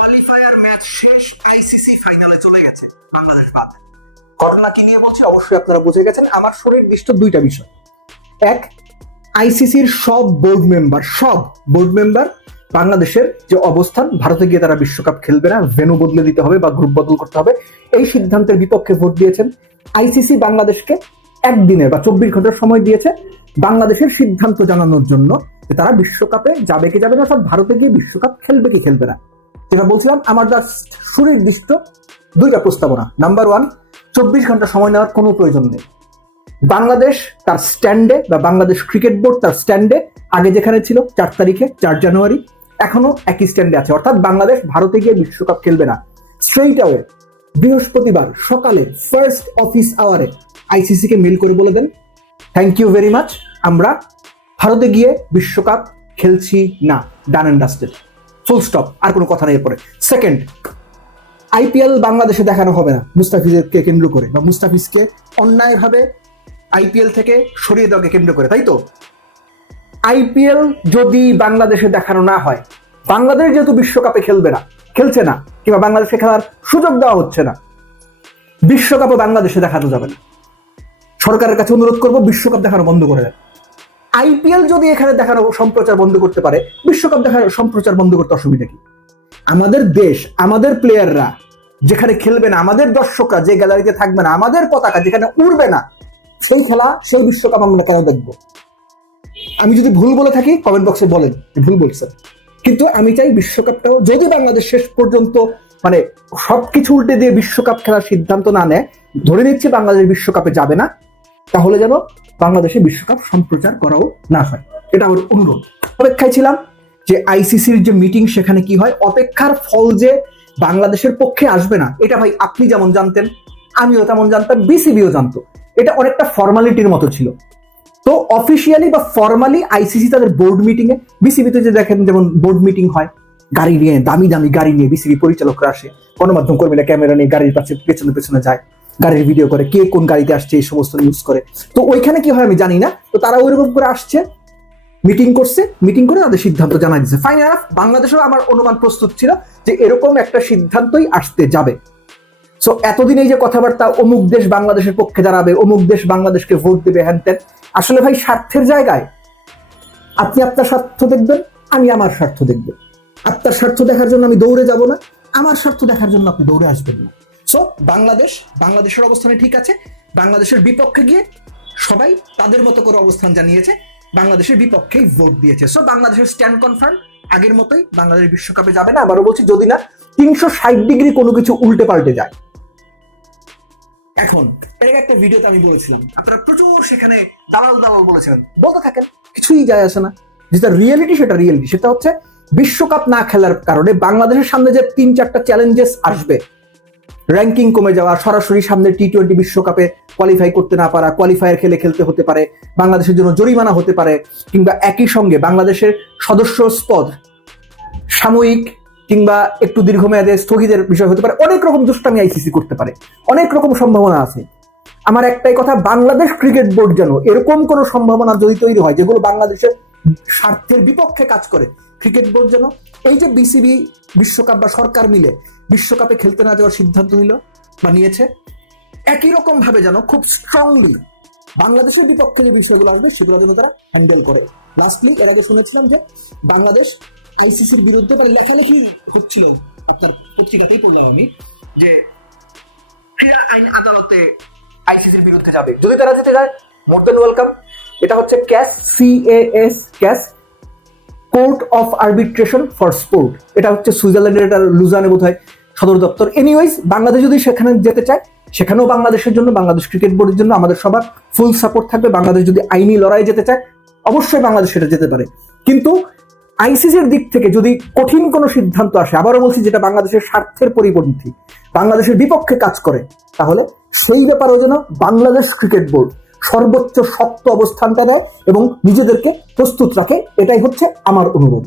Qualifier match শেষ, ICC ফাইনালে চলে গেছে বাংলাদেশ বাদ। ঘটনা কি নিয়ে বলছি অবশ্যই আপনারা বুঝে গেছেন। আমার সুনির্দিষ্ট দুইটা বিষয়। এক, আইসিসির সব বোর্ড মেম্বার বাংলাদেশের যে অবস্থান, ভারতে গিয়ে তারা বিশ্বকাপ খেলবে না, ভেন্যু বদলে দিতে হবে বা গ্রুপ বদল করতে হবে, এই সিদ্ধান্তের বিপক্ষে ভোট দিয়েছেন। আইসিসি বাংলাদেশকে একদিনের বা 24 ঘন্টার সময় দিয়েছে বাংলাদেশের সিদ্ধান্ত জানানোর জন্য যে তারা বিশ্বকাপে যাবে কি যাবে না, অর্থাৎ ভারতে গিয়ে বিশ্বকাপ খেলবে কি খেলবে না। যেটা বলছিলাম, আমার জাস্ট সুনির্দিষ্ট দুইটা প্রস্তাবনা। নাম্বার 1, 24 ঘন্টা সময় নেওয়ার কোনো প্রয়োজন নেই। বাংলাদেশ তার স্ট্যান্ডে বা বাংলাদেশ ক্রিকেট বোর্ড তার স্ট্যান্ডে আগে যেখানে ছিল 4 তারিখে 4 জানুয়ারি এখনো একই স্ট্যান্ডে আছে, অর্থাৎ বাংলাদেশ ভারতে গিয়ে বিশ্বকাপ খেলবে না। স্ট্রেইট অ্যাওয়ে বৃহস্পতিবার সকালে ফার্স্ট অফিস আওয়ারে আইসিসি কে মেল করে বলে দেন, থ্যাংক ইউ ভেরি মাচ, আমরা ভারতে গিয়ে বিশ্বকাপ খেলছি না, done and dusted, full stop, আর কোনো কথা নেই এরপরে। সেকেন্ড, আইপিএল বাংলাদেশে দেখানো হবে না মুস্তাফিজকে কেন্দ্র করে, বা মুস্তাফিজকে অন্যায়ভাবে আইপিএল থেকে সরিয়ে দেওয়াকে কেন্দ্র করে, তাই তো? আইপিএল যদি বাংলাদেশে দেখানো না হয়, বাংলাদেশ যেহেতু বিশ্বকাপে খেলছে না কিংবা বাংলাদেশে খেলার সুযোগ দেওয়া হচ্ছে না, বিশ্বকাপও বাংলাদেশে দেখানো যাবে না। সরকারের কাছে অনুরোধ করব, বিশ্বকাপ দেখানো বন্ধ করে দেন। আইপিএল যদি এখানে দেখানো সম্প্রচার বন্ধ করতে পারে, বিশ্বকাপ দেখানো সম্প্রচার বন্ধ করতে অসুবিধা কি? আমাদের দেশ, আমাদের প্লেয়াররা যেখানে খেলবে না, আমাদের দর্শকরা যে গ্যালারিতে থাকবে না, আমাদের পতাকা যেখানে উড়বে না, সেই খেলা, সেই বিশ্বকাপ আমরা কেন দেখবো? আমি যদি ভুল বলে থাকি কমেন্ট বক্সে বলেন ভুল বলছেন, কিন্তু আমি চাই বিশ্বকাপটাও যদি বাংলাদেশ শেষ পর্যন্ত মানে সবকিছু উল্টে দিয়ে বিশ্বকাপ খেলার সিদ্ধান্ত না নেয়, ধরে নিচ্ছে বাংলাদেশ বিশ্বকাপে যাবে না, তাহলে যেন বাংলাদেশে বিশ্বকাপ সম্প্রচার করাও না হয়। এটা আমার অনুরোধ। অপেক্ষায় ছিলাম যে আইসিসির যে মিটিং সেখানে কি হয়। অপেক্ষার ফল যে বাংলাদেশের পক্ষে আসবে না, এটা ভাই আপনি যেমন জানতেন, আমিও তেমন জানতাম, বিসিবিও জানতো। এটা অনেকটা ফর্মালিটির মতো ছিল। তো অফিসিয়ালি বা ফর্মালি আইসিসি তাদের বোর্ড মিটিং এ, বিসিবিতে যে দেখেন যেমন বোর্ড মিটিং হয়, গাড়ি নিয়ে, দামি দামি গাড়ি নিয়ে বিসিবি পরিচালকরা আসে, গণমাধ্যম কর্মীরা ক্যামেরা নিয়ে গাড়ির পাশে পেছনে পেছনে যায়, গাড়ির ভিডিও করে, কে কোন গাড়িতে আসছে এই সমস্ত নিউজ করে। তো ওইখানে কি হয় আমি জানি না, তো তারা ওইরকম করে আসছে, মিটিং করছে, মিটিং করে তাদের সিদ্ধান্ত জানা দিচ্ছে। ফাইনাল বাংলাদেশেও আমার অনুমান প্রস্তুত ছিল যে এরকম একটা সিদ্ধান্তই আসতে যাবে। সো এতদিন এই যে কথাবার্তা, অমুক দেশ বাংলাদেশের পক্ষে দাঁড়াবে, অমুক দেশ বাংলাদেশকে ভোট দেবে, হ্যান ত্যান, আসলে ভাই স্বার্থের জায়গায় আপনি আপনার স্বার্থ দেখবেন, আমি আমার স্বার্থ দেখব। আপনার স্বার্থ দেখার জন্য আমি দৌড়ে যাব না, আমার স্বার্থ দেখার জন্য আপনি দৌড়ে আসবেন না। সো বাংলাদেশের অবস্থানে ঠিক আছে, বাংলাদেশের বিপক্ষে গিয়ে সবাই তাদের মতো করে অবস্থান জানিয়েছে, বাংলাদেশের বিপক্ষেই ভোট দিয়েছে। সো বাংলাদেশের স্ট্যান্ড কনফার্ম, আগের মতোই বাংলাদেশ বিশ্বকাপে যাবে না। আবারও বলছি, যদি না 360 ডিগ্রি কোনো কিছু উল্টে পাল্টে যায়। এখন এর একটা ভিডিওতে আমি বলেছিলাম, আপনারা প্রচুর সেখানে দালাল বলেছিলেন, বলতে থাকেন, কিছুই যায় আসে না। যেটা রিয়েলিটি সেটা হচ্ছে বিশ্বকাপ না খেলার কারণে বাংলাদেশের সামনে যে 3-4টা চ্যালেঞ্জেস আসবে, র্যাঙ্কিং কমে যাওয়া, সরাসরি সামনে টি20 বিশ্বকাপে কোয়ালিফাই করতে না পারা, কোয়ালিফায়ার খেলতে হতে পারে, বাংলাদেশের জন্য জরিমানা হতে পারে, কিংবা একই সঙ্গে বাংলাদেশের সদস্য পদ সাময়িক কিংবা একটু দীর্ঘমেয়াদে স্থগিতের বিষয় হতে পারে, অনেক রকম দুষ্টামি আইসিসি করতে পারে, অনেক রকম সম্ভাবনা আছে। আমার একটাই কথা, বাংলাদেশ ক্রিকেট বোর্ড যেন এরকম কোনো সম্ভাবনা যদি তৈরি হয় যেগুলো বাংলাদেশের স্বার্থের বিপক্ষে কাজ করে, ক্রিকেট বোর্ড যেন এই যে বিসিবি বিশ্বকাপ বা সরকার মিলে বিশ্বকাপে খেলতে না যাওয়ার সিদ্ধান্ত নিল বা নিয়েছে, একই রকম ভাবে যেন খুব স্ট্রংলি বাংলাদেশের বিপক্ষে যে বিষয়গুলো আসবে সেগুলো যেন তারা হ্যান্ডেল করে। লাস্টলি এর আগে শুনেছিলাম যে বাংলাদেশ আইসিসির বিরুদ্ধে মানে লেখালেখি হচ্ছিল, আপনার পত্রিকাতেই পড়লাম আমি, যে ক্রীড়া আইন আদালতে আইসিসির বিরুদ্ধে যাবে। যদি তারা যেতে যায়, মোর দেন ওয়েলকাম। এটা হচ্ছে CAS, court of arbitration for sport. এটা হচ্ছে সুইজারল্যান্ডের, এটা লুজানে বোধহয় সদর দপ্তর। এনিওয়েজ, বাংলাদেশ যদি সেখানে যেতে চায়, সেখানেও বাংলাদেশের জন্য, বাংলাদেশ ক্রিকেট বোর্ডের জন্য আমাদের সবার ফুল সাপোর্ট থাকবে। বাংলাদেশ যদি আইনি লড়াই যেতে চায়, অবশ্যই বাংলাদেশ সেটা যেতে পারে। কিন্তু আইসিসির দিক থেকে যদি কঠিন কোনো সিদ্ধান্ত আসে, আবারও বলছি, যেটা বাংলাদেশের স্বার্থের পরিপন্থী, বাংলাদেশের বিপক্ষে কাজ করে, তাহলে সেই ব্যাপারেও যেন বাংলাদেশ ক্রিকেট বোর্ড সর্বোচ্চ শক্ত অবস্থানটা দেয় এবং নিজেদেরকে প্রস্তুত রাখে। এটাই হচ্ছে আমার অনুরোধ।